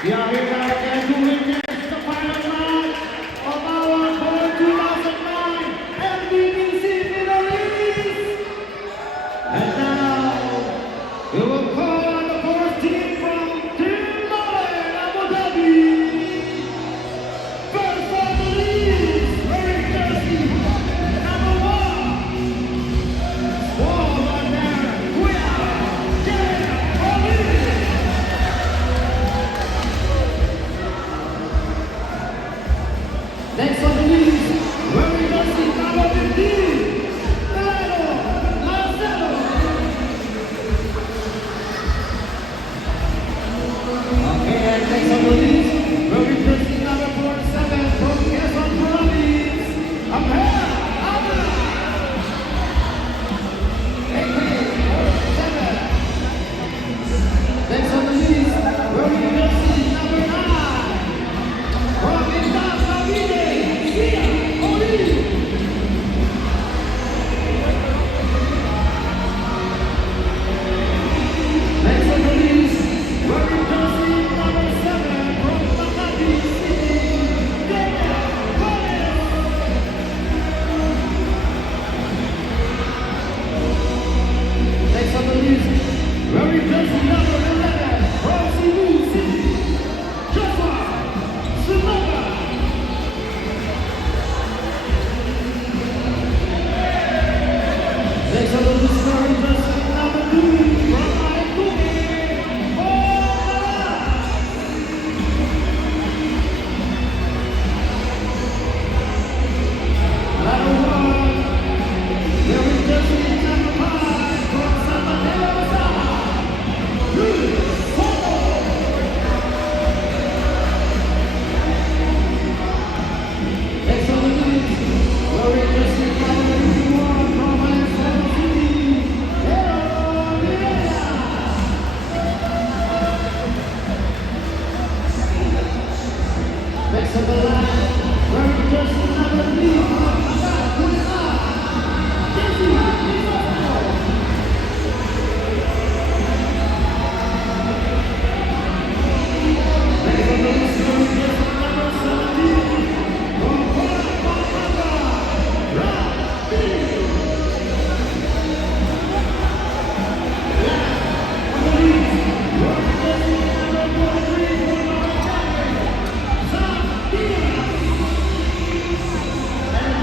We are here again to witness the final match of our World 2009 MDBC Middle East. And now, we will call on the first team from Team Mali, Abu Dhabi. First on the list, wearing jersey number 1. Squad right there, we are Jay Ali. Next on the list, wearing jersey number 15, Milano Marcelo. Okay, and next on the list, wearing jersey number 47 from Quezon Province, Abhel Abra. AK-47. Next on the list, wearing jersey number 9 from Intas Cavite, Sia Oli. Next on the list, wearing jersey number 7 from Makati City, Daniel Gomez. Next on the list, wearing jersey number 11 from Cebu City, Joshua Sumaba. Next on the list, wearing jersey number 2 from Aitube, Bola. Ladder 1, wearing jersey number 5 from San Mateo, Saha, Luis Soto. Next on the list, wearing jersey number 51 from Alexander City, Pedro Vieira. Next on the line, wearing jersey number 3 from Abad Kulina, Jesse Lizardo. Next on the list, wearing jersey number 17 from Kuala Pampanga, Rafi. On the list, wearing jersey number 43 from North Chapel, Sam Diaz. And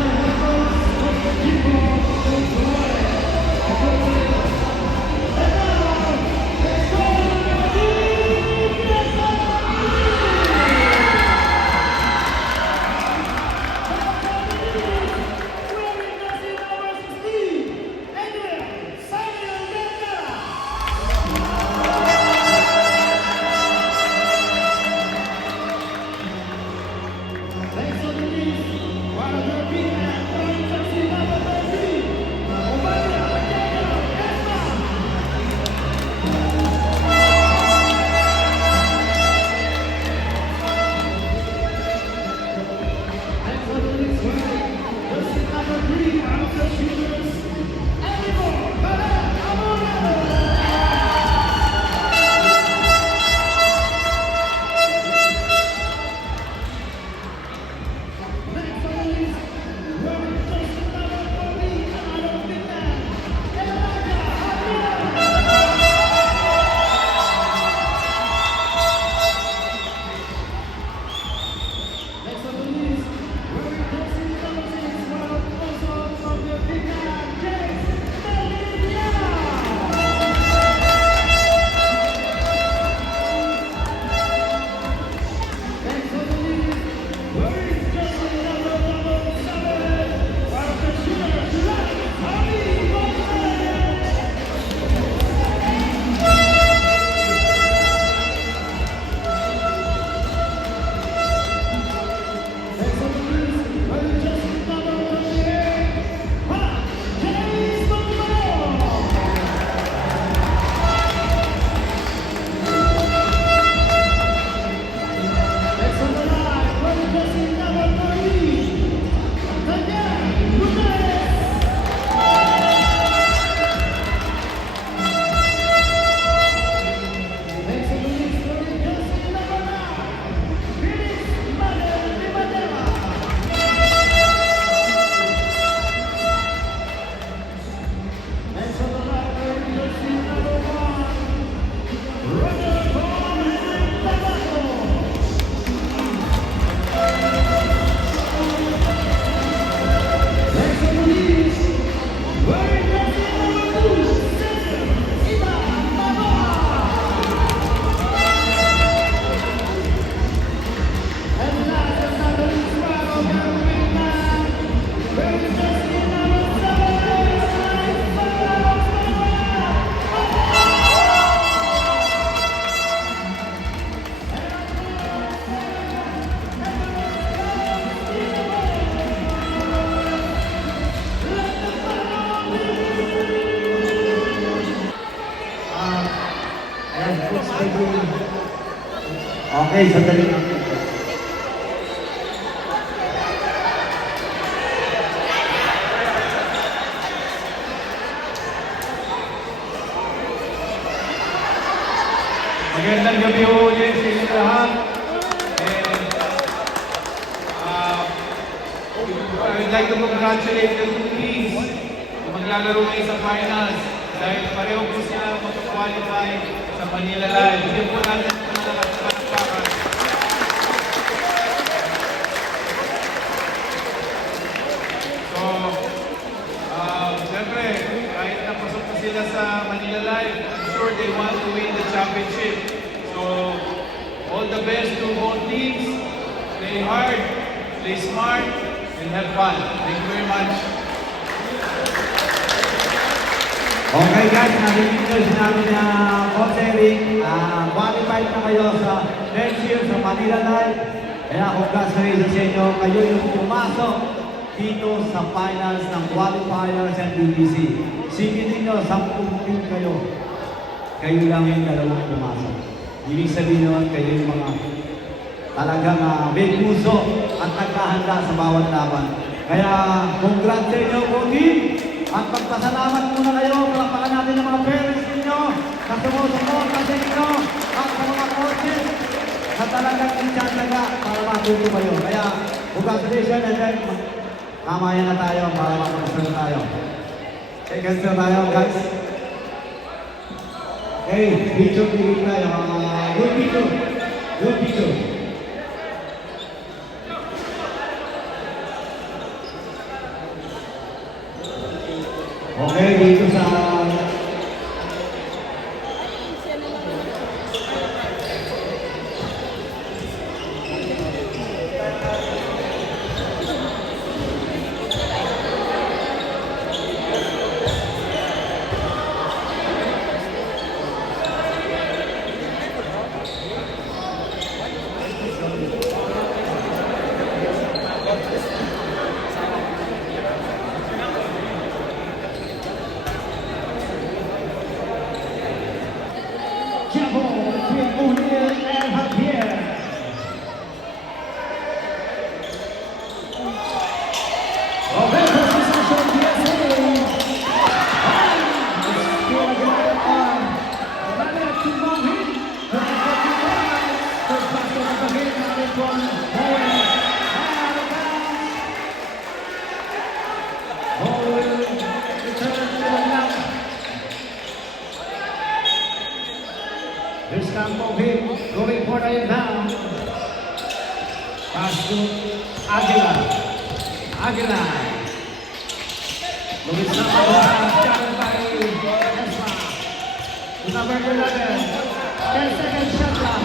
sandali lang. Magandang gabi ho ulit sa inyo lahat. And I'd like to congratulate the two teams na maglalaro ngayon sa finals dahil pareho po sila mag-qualify sa Manila Live. Bigyan po natin ang malakas na palakpakan. So, siyempre, kahit napasok na sila sa Manila Live, I'm sure they want to win the championship. So, all the best to both teams. Play hard, play smart, and have fun. Thank you very much. Okay guys, narinig ko sinabi na Coach Eric, qualified na kayo sa next year sa Manila Live. Kaya congratulations sa inyo, kayo yung pumasok dito sa finals ng qualifiers and BBC. Singin ninyo, 10 team kayo. Kayo lang yung dalawang pumasok. Ibig sabihin nun, kayo yung mga talagang may puso at nagkahanda sa bawat laban. Kaya congrats sa inyo po team! At pagpasalamat muna kayo, palakpakan natin ang mga parents ninyo na sumusuporta sa inyo at sa mga coaches na talagang itsasaga para matuto kayo. Kaya congratulations and then mamaya na tayo para makapasal tayo. Okay, cancel tayo guys. Okay, picture tigil tayo. Good picture. Good picture. Okay, dito sa Chapel between O'Neal and Javier. Roberto Cesar PSA. Still again on. Another two-man hit. First basket of the hit. Now from Bowen. Out of bounds. Bowen returns to the net. This time Bobby going for the inbound. Pass to Aguilar. Aguilar. Luis Navarro, challenged by Esma. To number 11. 10 seconds shot clock.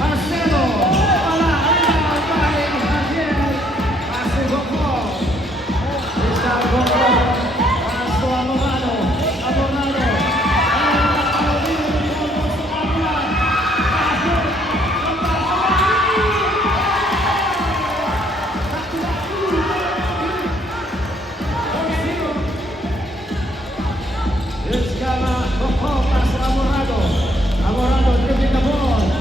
Marcelo. Wala. Rebound by Javier. Pass to Gokpo. This time Gokpo. Pass to Amorado. Amorado. Amorado dribbling the ball.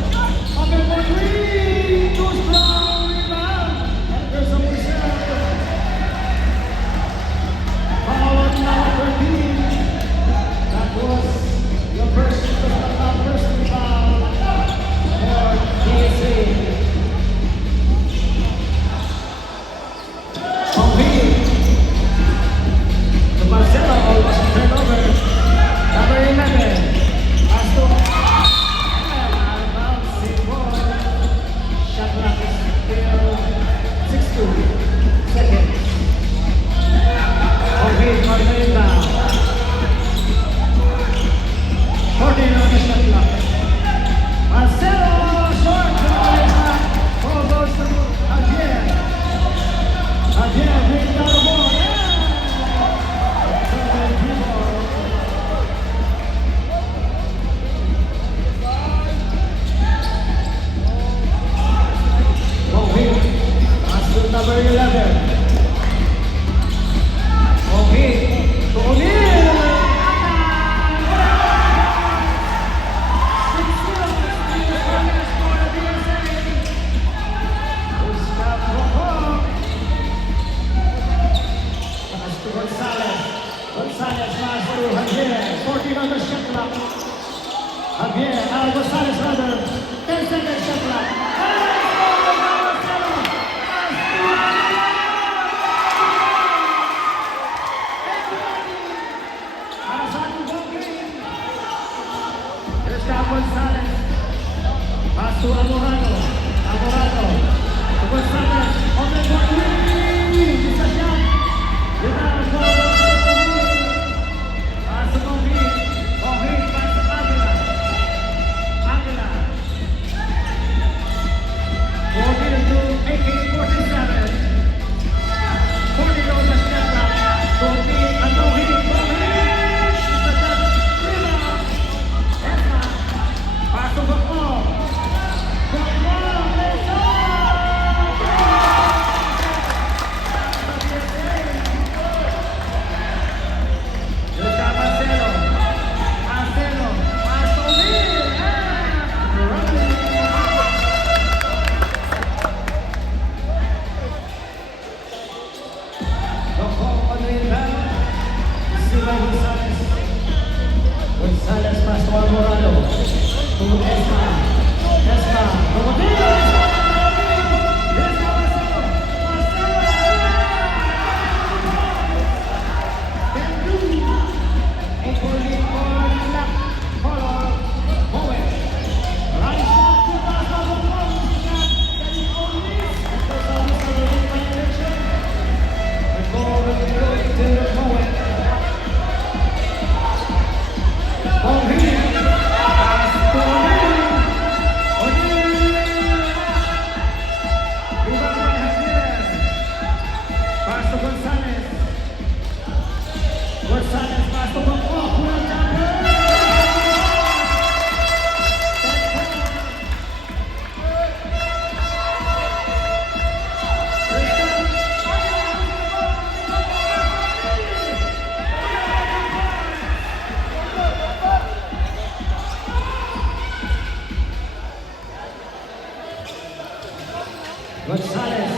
Gonzalez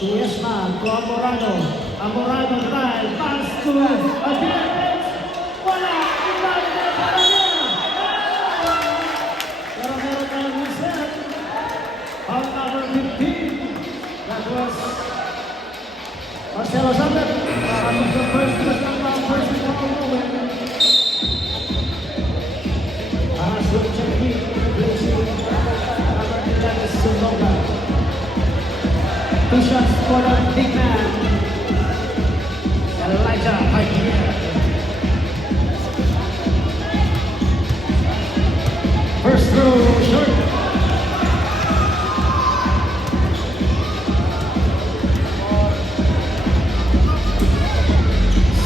to Esma, to Amorado. Amorado drive, pass to Adrian. Wala! Ibang na para niya! Pero meron tayong reset. Foul number 15. That was Marcelo Sander. The first person from nowhere. Asuk Cheki, number 11, Sunoga. Two shots for the big man. Elijah Hagia. First throw, short.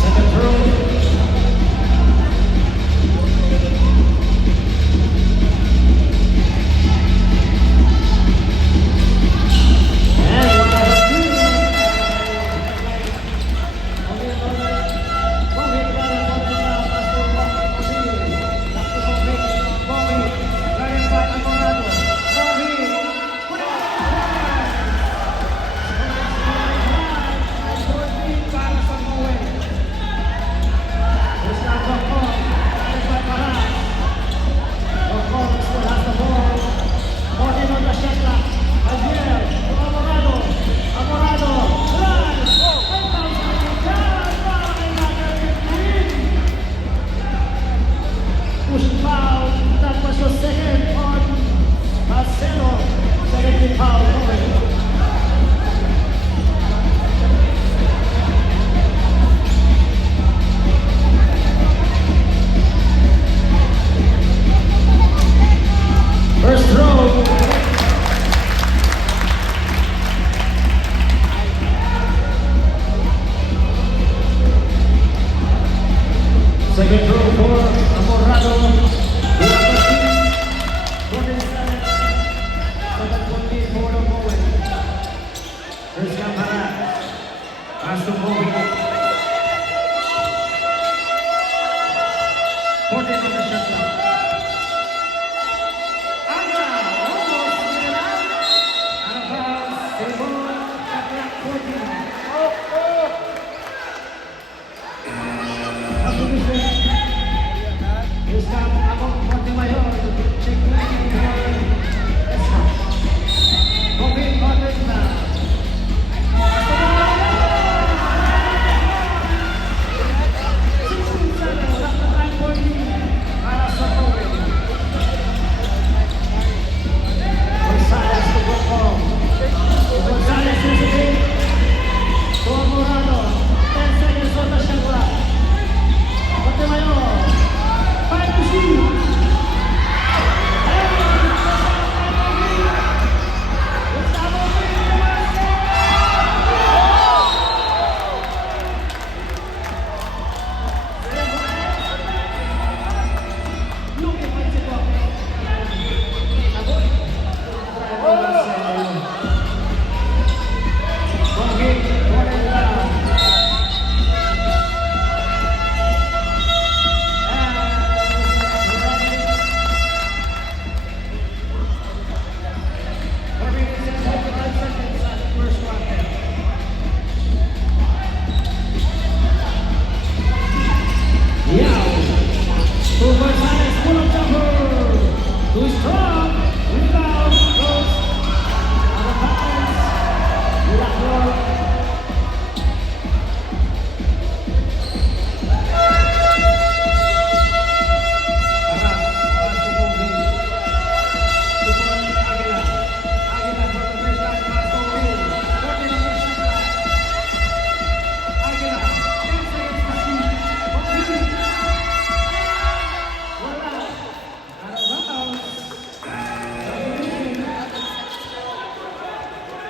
Second throw. First throw. Second throw for Amorado. 7:20 for the moment. First Campana. Pass to Bobby. 14 on the shot clock.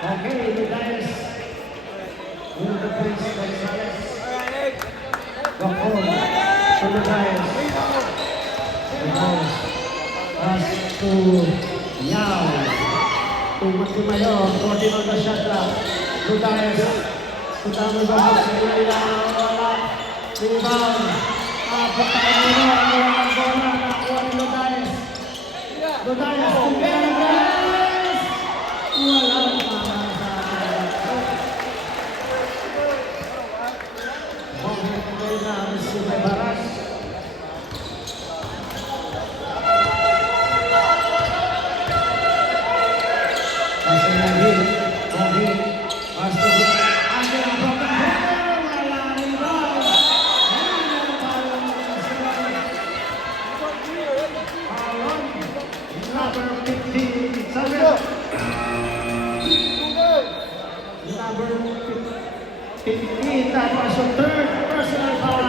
Okay, the guys with the Prince Gonzalez. Walk on to the guys. The house. Pass to Yao. To Matimayo. 14 on the shot clock. The guys. To Dami Bamas. Wala. Rebound. Pagkakas nila. Ang bola. Nakuha ni Lodayes. Lodayes. Wala. Okay. Basta ada yang berpengaruh, wala rival. Ayan ang parang Aaron, number 57. Number 15, tapos yung third personal foul.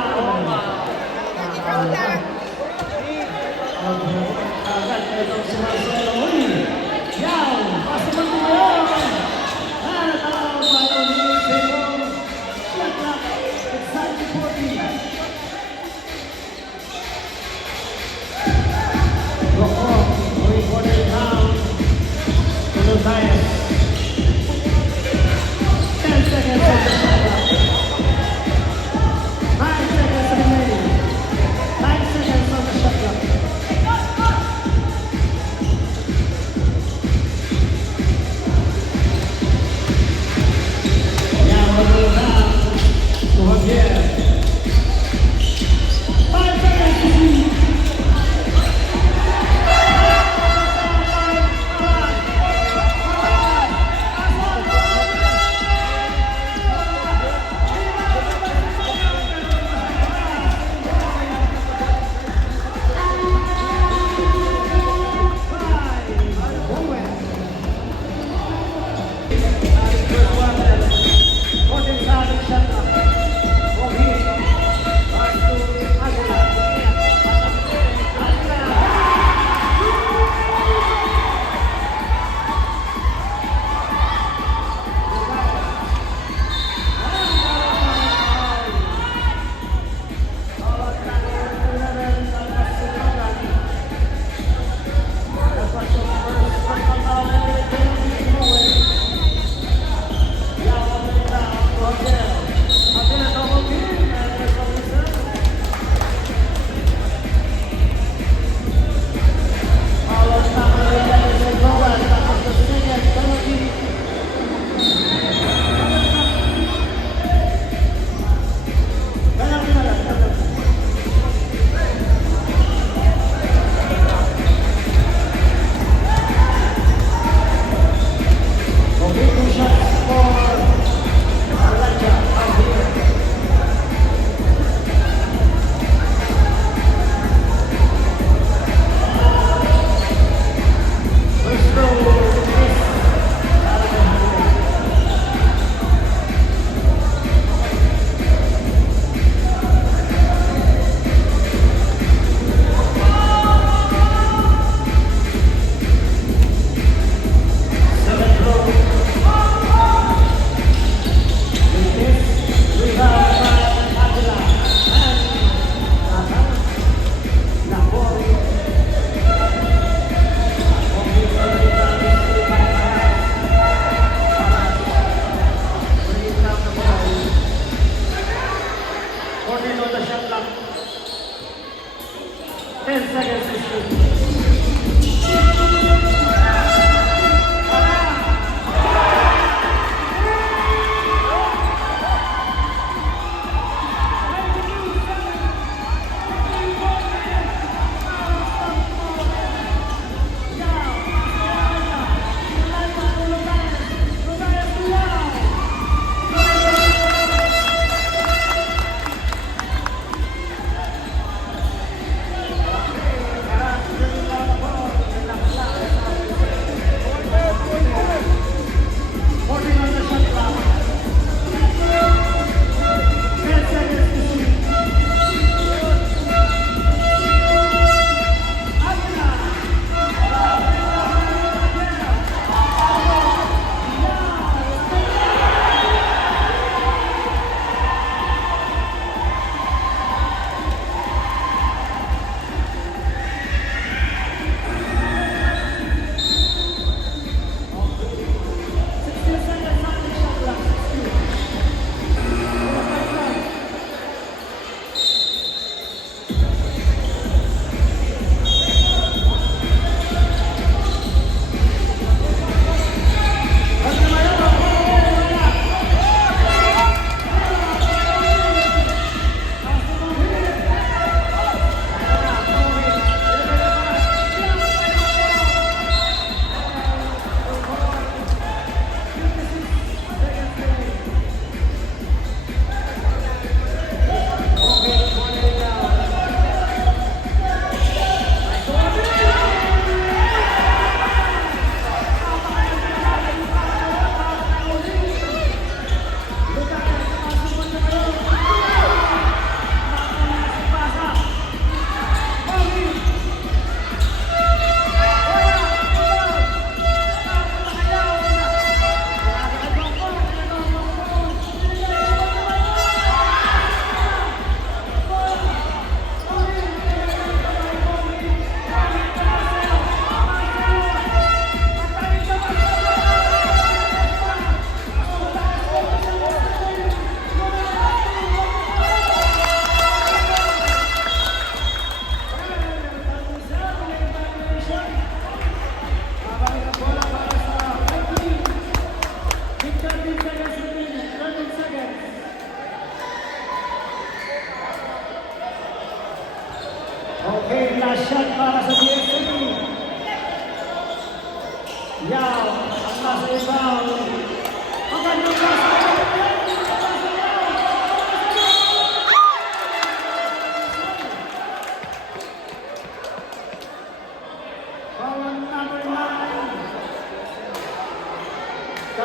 Agad itong si Marcelo. Uy! Yaw! Basta man mo yun! Natawag pa ito ni Sebo. Shot clock. It's time to 40. Rocco, 3-quarter down. Tulo tayo. 10 seconds on the shot clock. 9 seconds remaining. 9 seconds on the shot clock. Yeah, we'll go down to Javier. 5 seconds to shoot.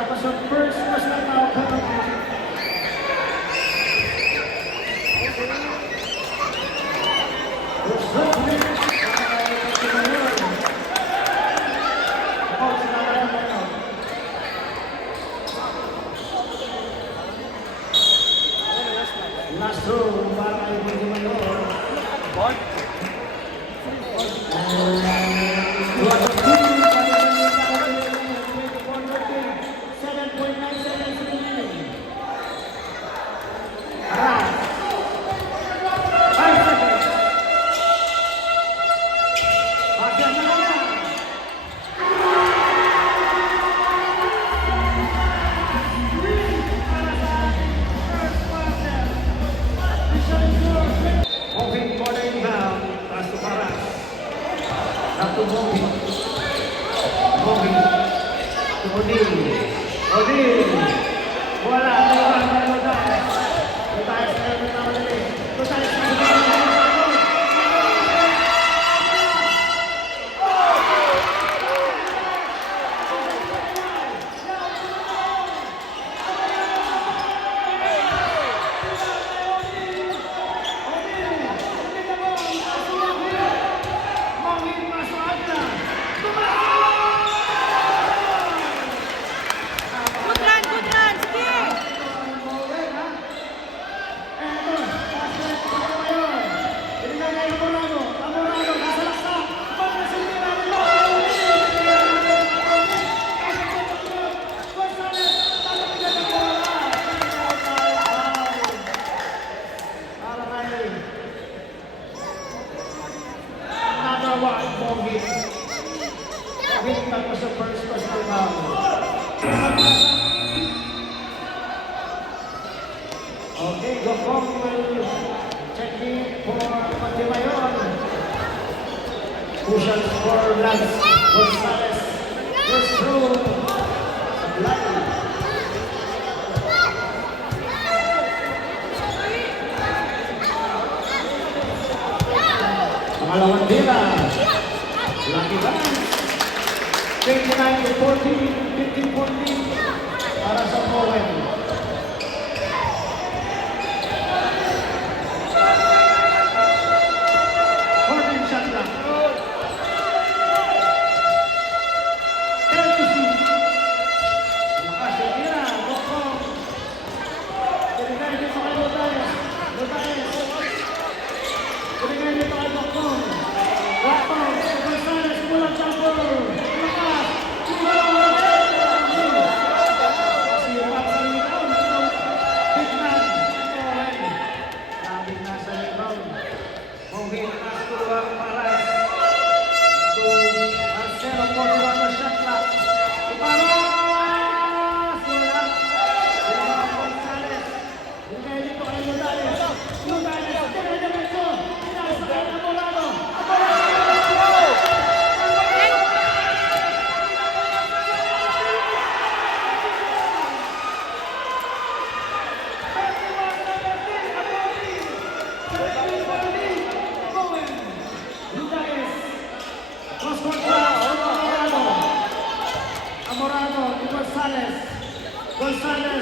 Tapos ang first was na outcome. Last row, para ay Montemayor. Moving for the inbound, pass to Paras. Up to Moving. Moving. To Odin. Odin. Wala. Good run, sige! Tapos sa first personal foul. Okay, Gokong will check in for Montemayor. Pushes for Lance Gonzalez. First through. Supply. Pangalawang tira. Lucky Lance. 29-14, 15-14 para sa Bowen. Fourteen shot lang. LTC. Malakas yung tira. Gokong. Tinigay dito kay Lutaes. Tinigay dito kay Gokong. Gokong. Gonzalez. Mulang jumper. Gonzalez,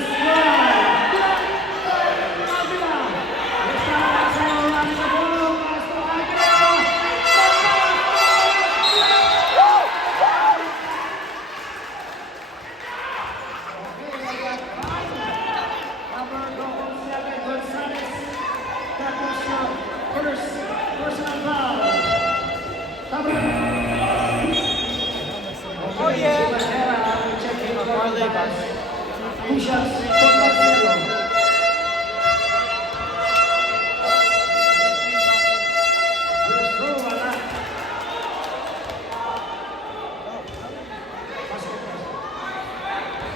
personal foul. Oh yeah. Two shots for Marcelo. First throw, wala.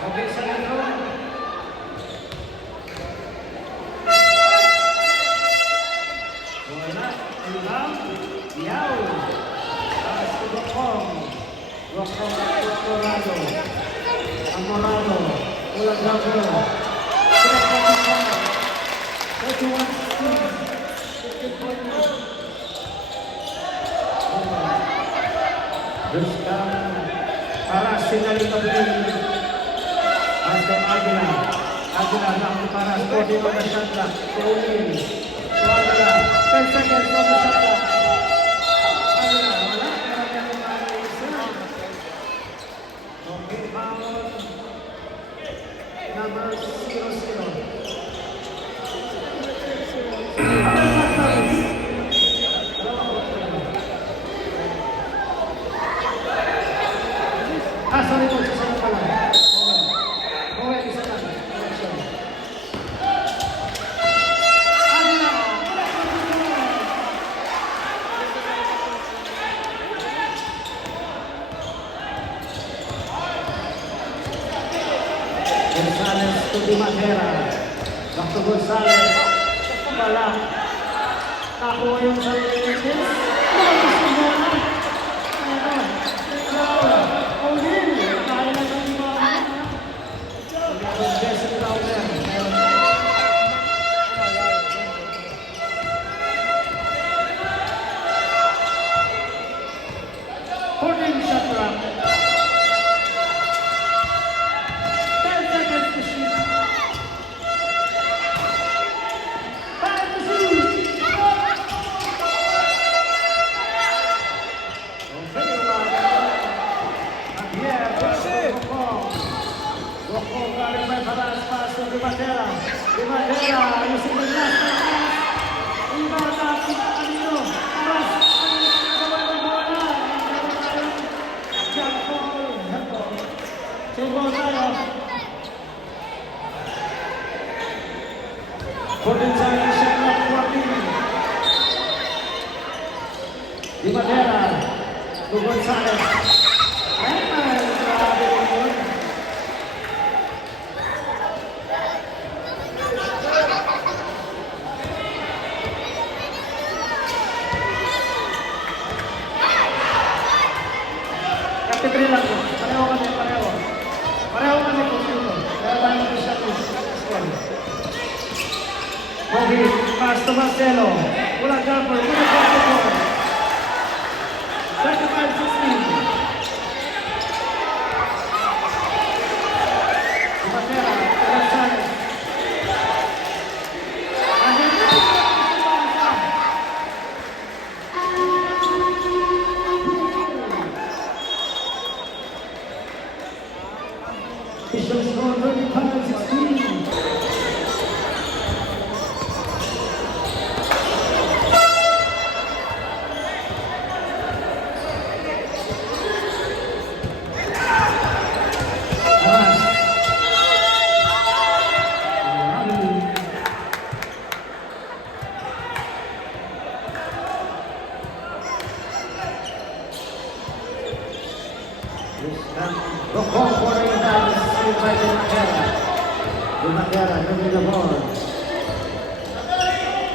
Okay, second throw. Wala. Rebound. Yaw. Pass to Gokong. Gokong to Morado. Amorado. Ulang jumper. 31-15. Para sinalita din. Pastor Aguila. Aguila, back to Paras. 40 on the shot clock. To O'Neal. To Aguila. 10 seconds on the shot clock. Aguila, wala. Meron niya kung ano isa. Okay, foul. Number 00. Sorry po, isa lang pala. Okay, isa lang. Correction. Aguila! Gonzales to Di Matera. Back to Gonzales. Wala. Nakuha yung sarili ni Chris. Lumabas yung bola. Ayun. O'Neal. Kaya na ng mga. Jesse Crowder. Fourteen shot clock. 10 seconds to shoot. 5 to shoot. Di Matera, using the last pass. Rebound na Anino. Paras. Sabay ng bola. Jump ball. Subo tayo. Potensyal shot clock 14. Di Matera. To Gonzales. Grabe yun. Kapitri lang po. Pareho kami, pareho. Pareho kami po dito. Kaya tayo mag-shot score. Okay, pass to Marcelo. Wala jumper, wala jumper. 35-16. Matera, Gonzales. Official score 35-16. The ball for the United States by Di Matera. Di Matera bringing the ball.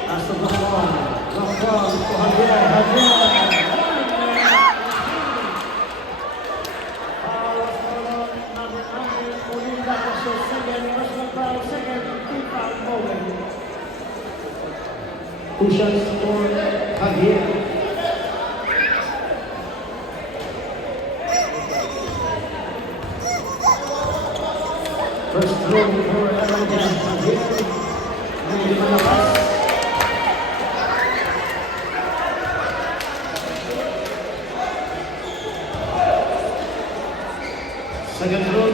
Pass to Gokong. Gokong to Javier. Javier. Foul was called on number 9. Olinda Casio second. Personal foul second. Team foul Bowen. 2 shots for Javier. First throw for Arangel Javier. Hindi malabas. Second throw.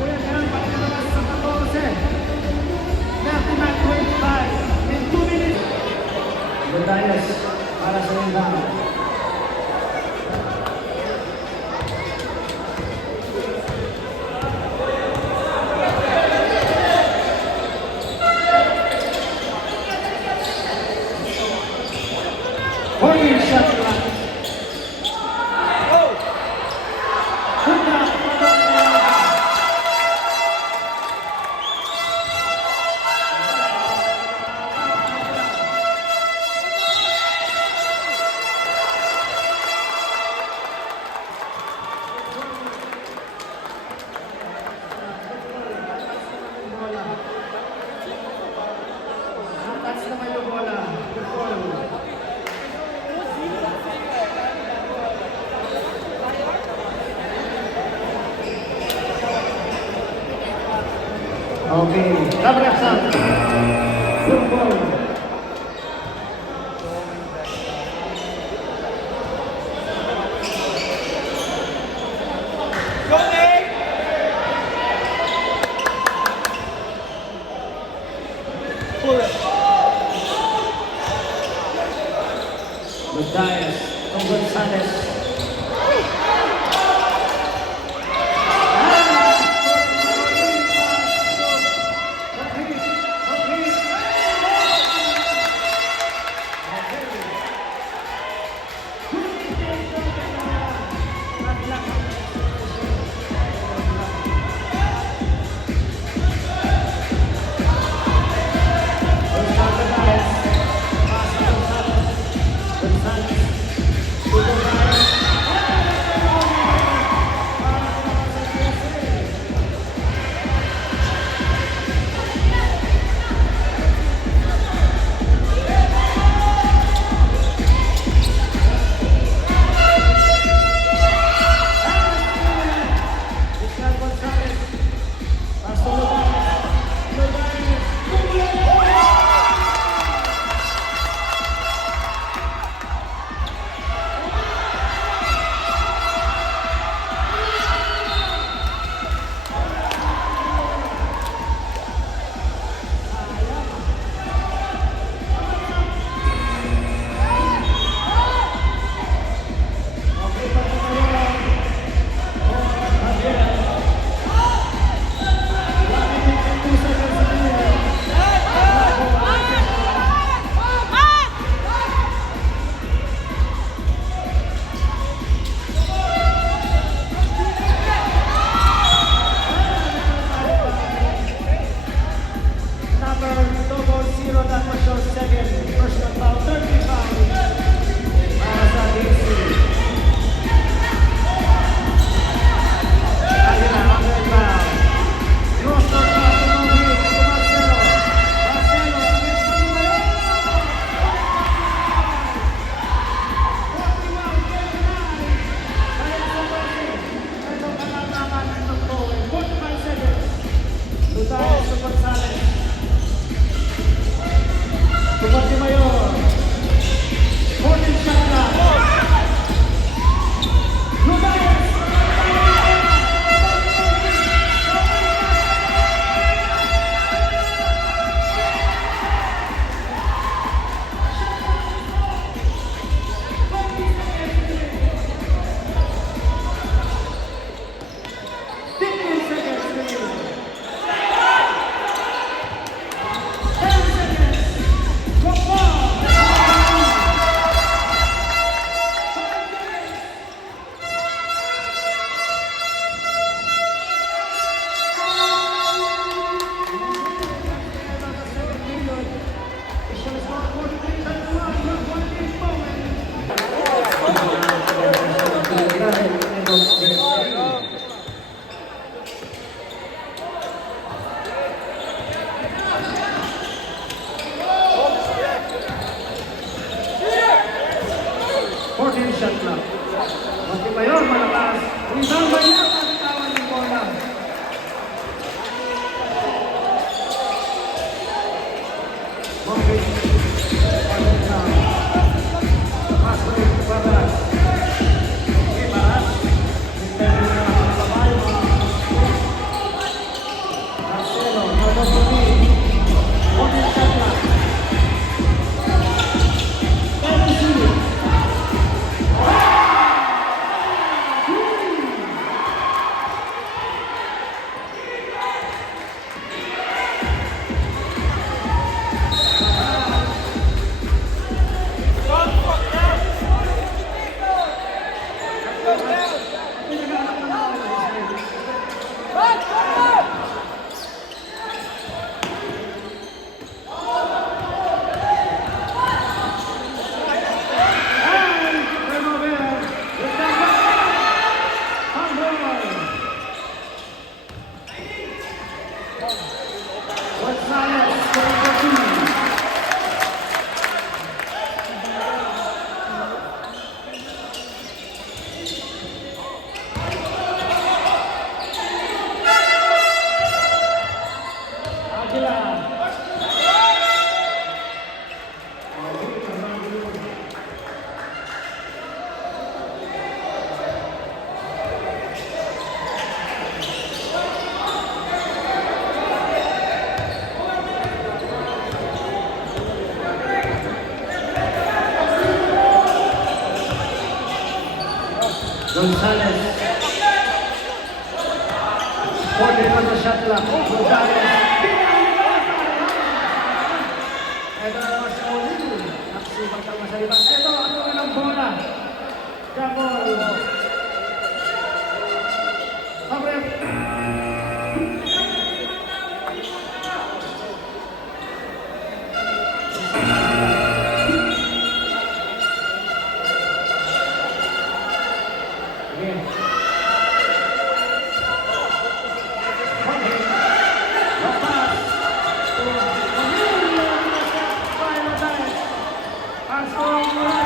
Kuya Jan, pagkakalas sa 14. 39-25 in 2 minutes. Gutayos para sa Lindang. Holy shot clock. Touch naman yung bola. Good ball. Okay, Labraksan. Football. Gutayos, Gonzales. supposed to be Open shot clock. 33. Gonzalez. 40 on the shot clock. Gonzalez. Ito naman si Olin. Naksibang sa masaliban. Ito, ano ka ng bola? Double. Pag-rep. Final time. Ang score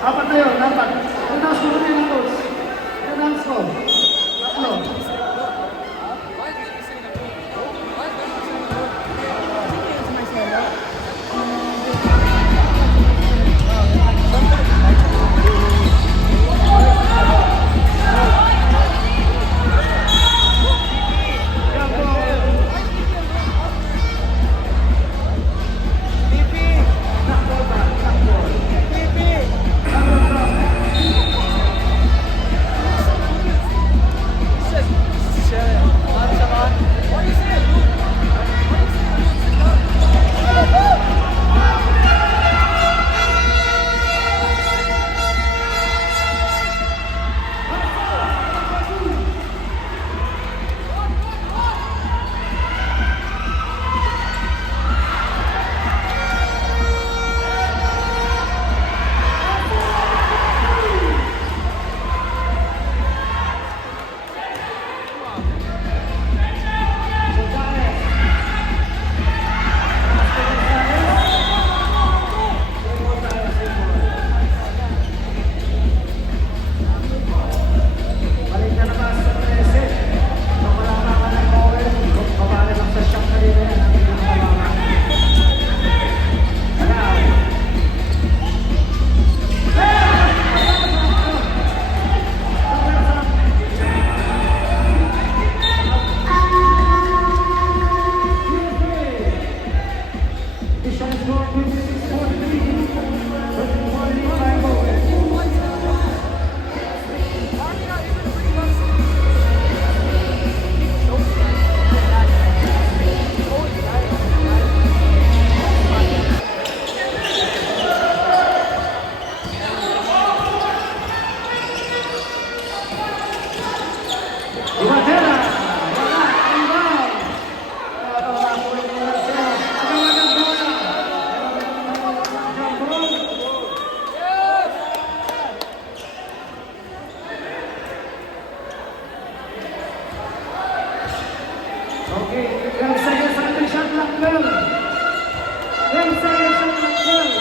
Apat na yun, apat. Announce mo rin ang coach. Announce ko. Tatlo. Balik na naman sa 13. Nakalama ka ng Owen. Babali lang sa shot kanina yan. Ang nakalama. Now. Iwatera! Wala! Rebound! Nakuha niya lang siya. Agawan ng bola. Jump ball. Okay, 12 seconds on the shot clock, 12. 12 seconds shot clock, 12.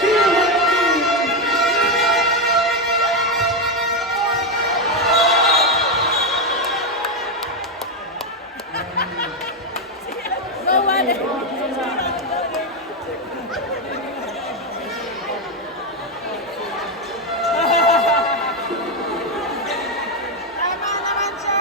Still working. No one. Tama naman siya.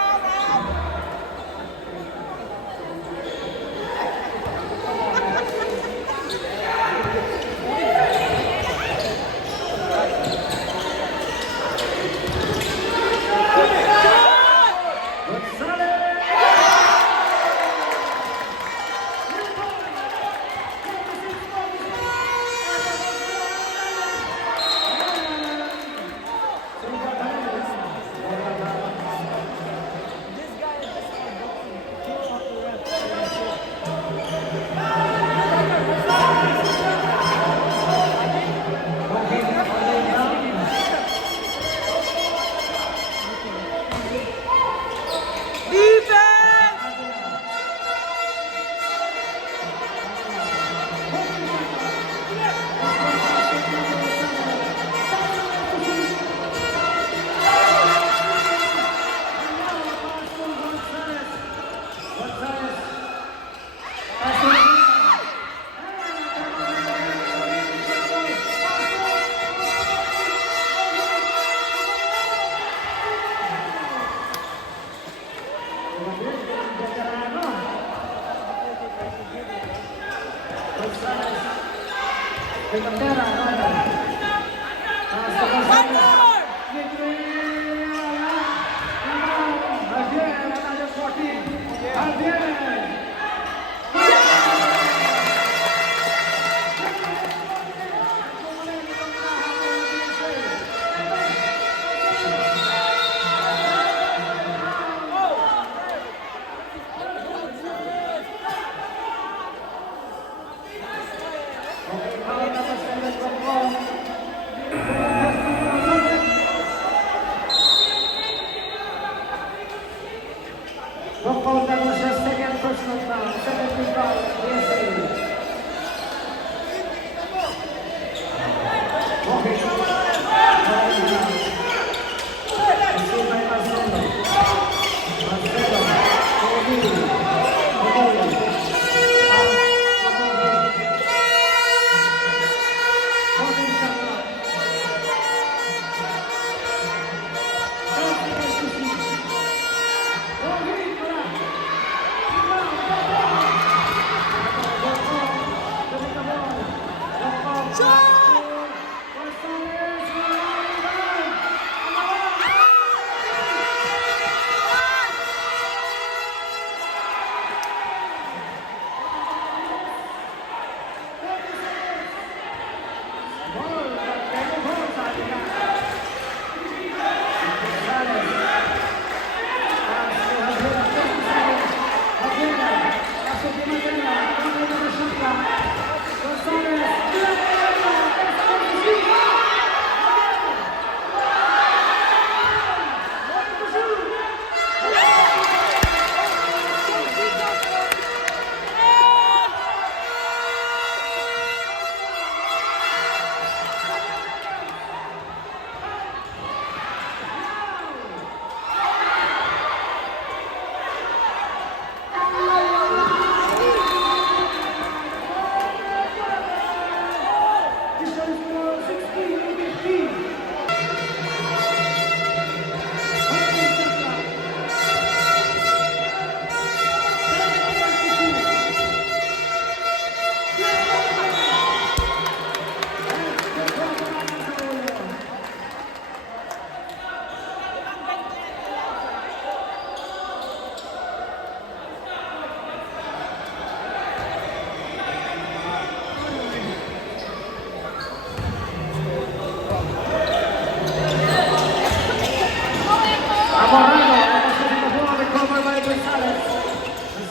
Gonzalez! Defense! One more! Knockout na mo siya, second personal foul, 17 foul, USA.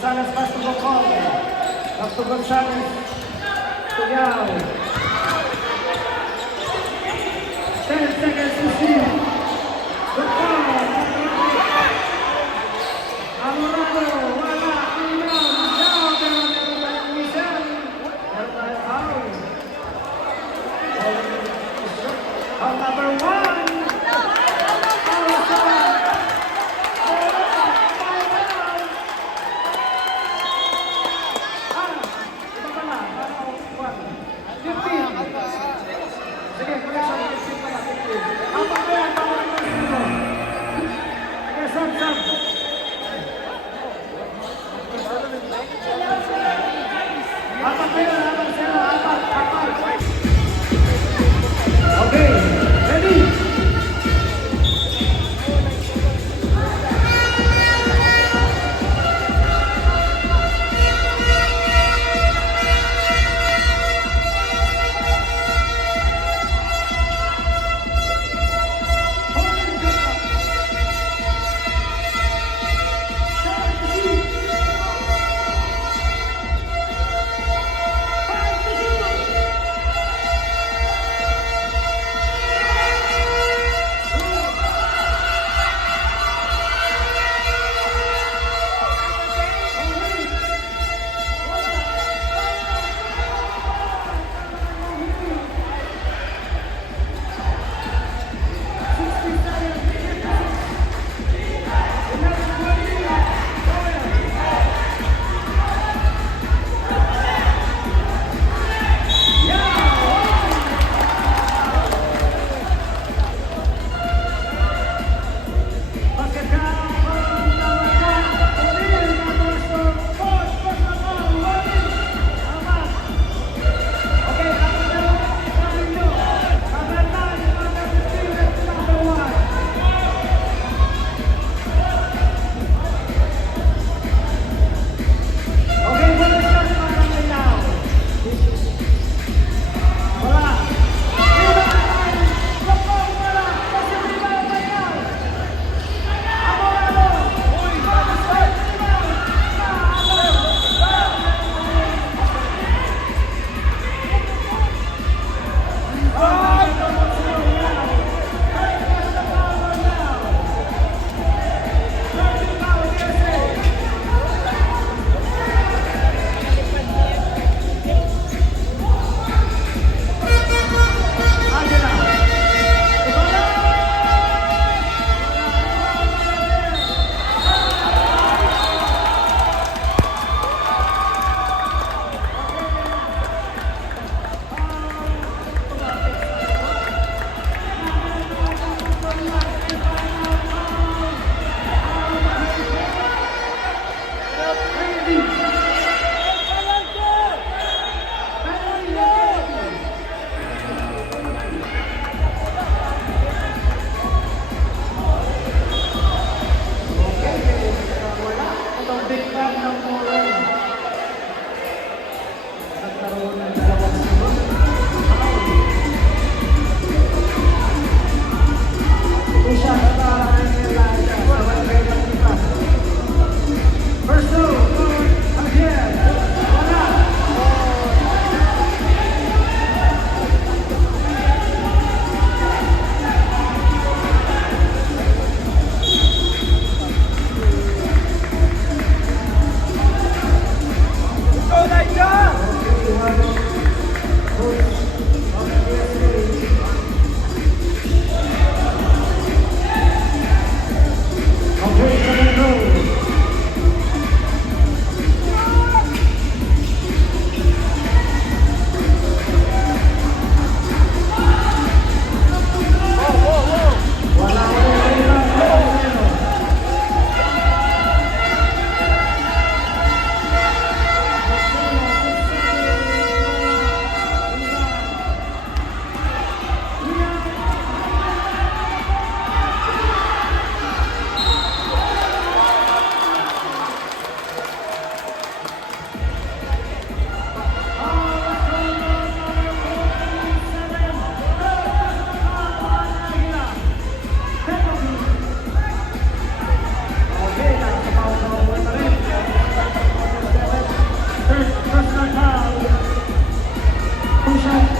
Gonzalez pass to Bocol. Back to Gonzalez. To Yao. 10 seconds to see. Bocol. Amorado. Wala. Ingram. Yao. Pero meron tayong Michel. Meron tayong foul. Foul number 1. Foul shot. Okay, ready?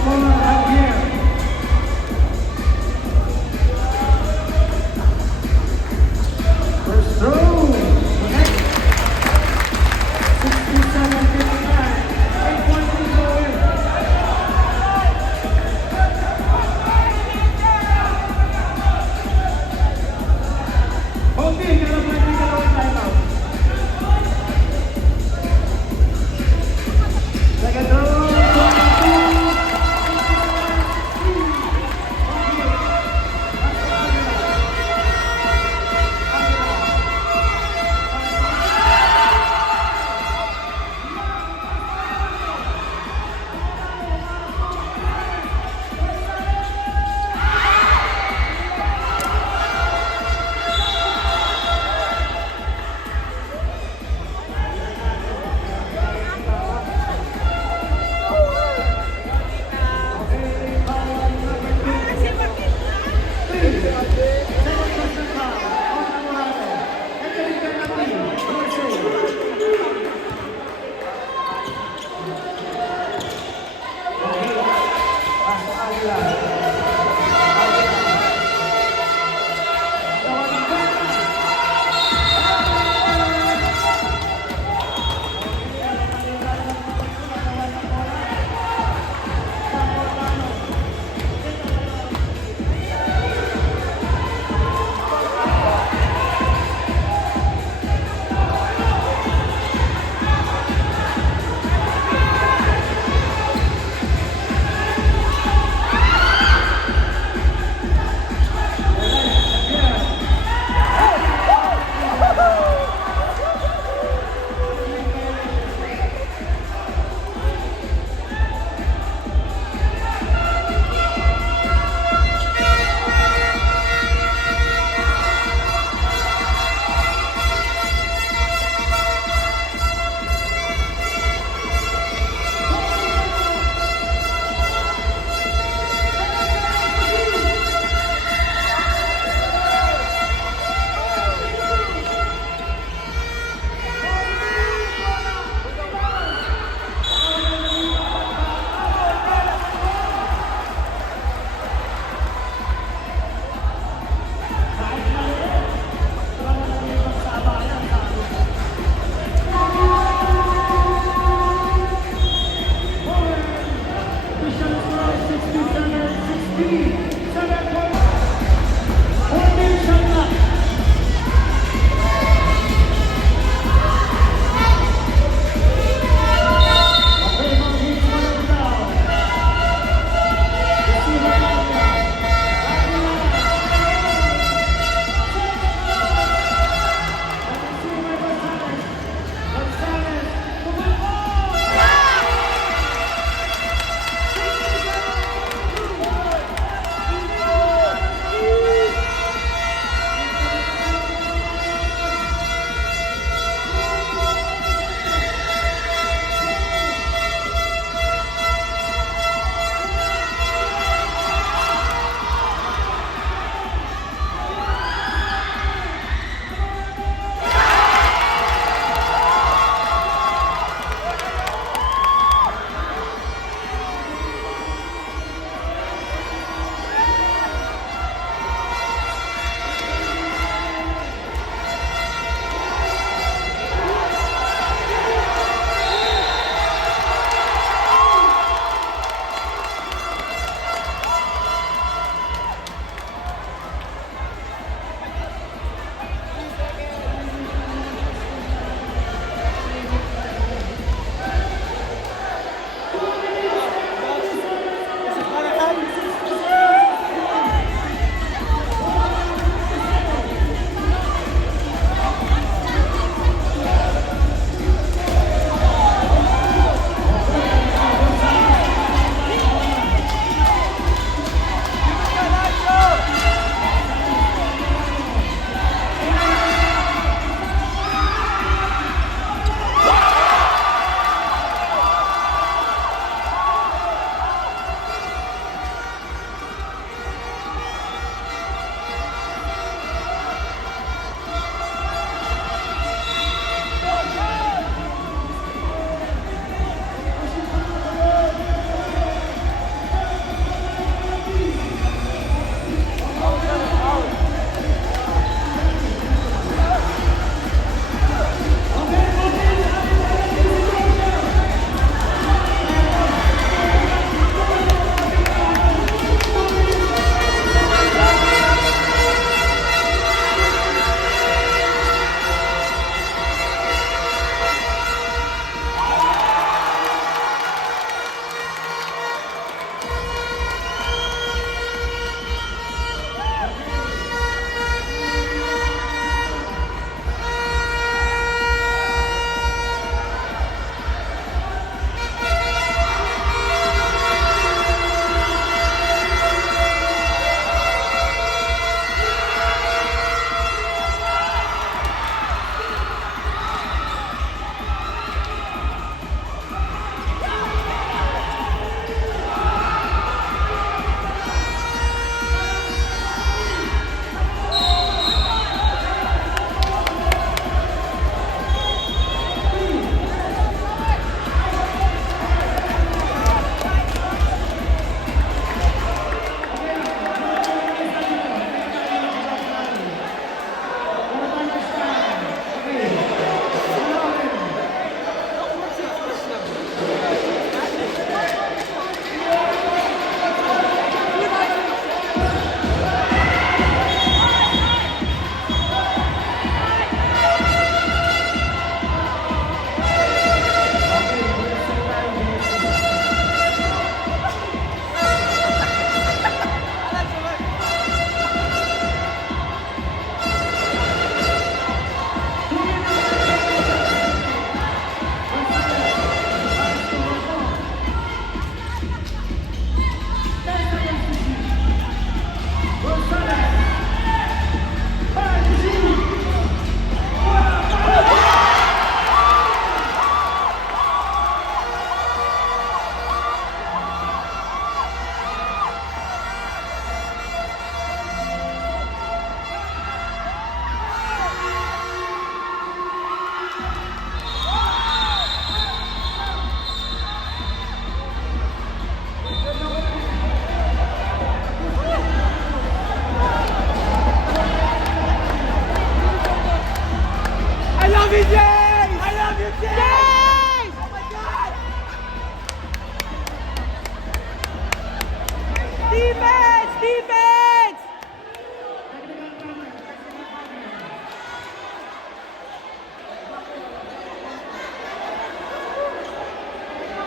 Javier. First throw. Connect. 67-59. 8 points to go in. Okay, meron pa yung dalawang timeout. Second throw. 22. Defense! Defense!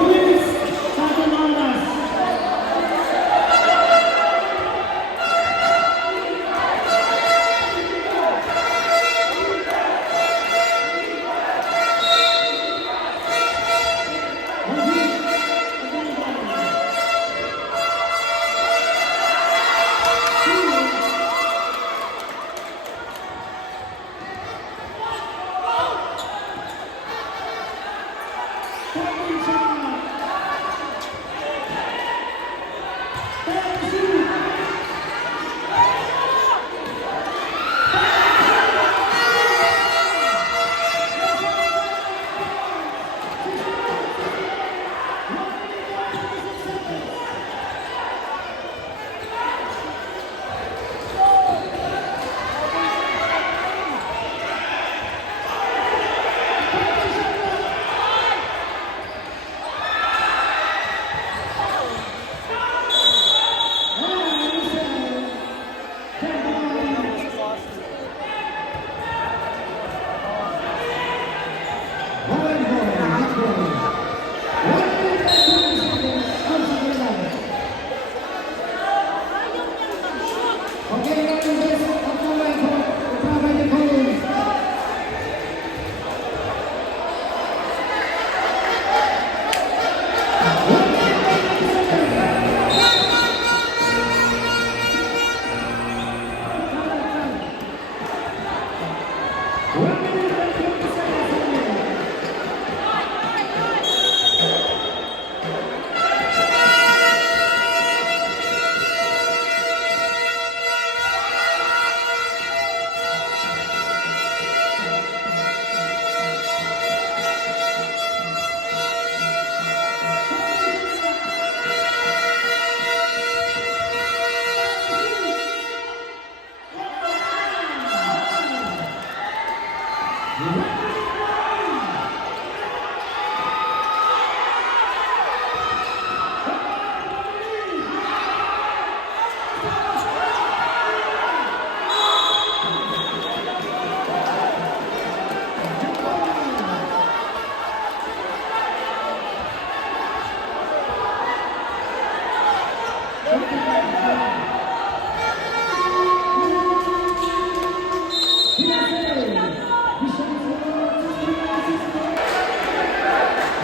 Luis Satanondas.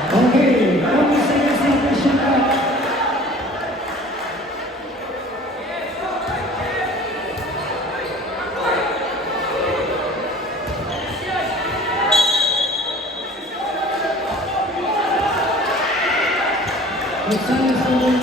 Okay, kami saya sa National. Gonzales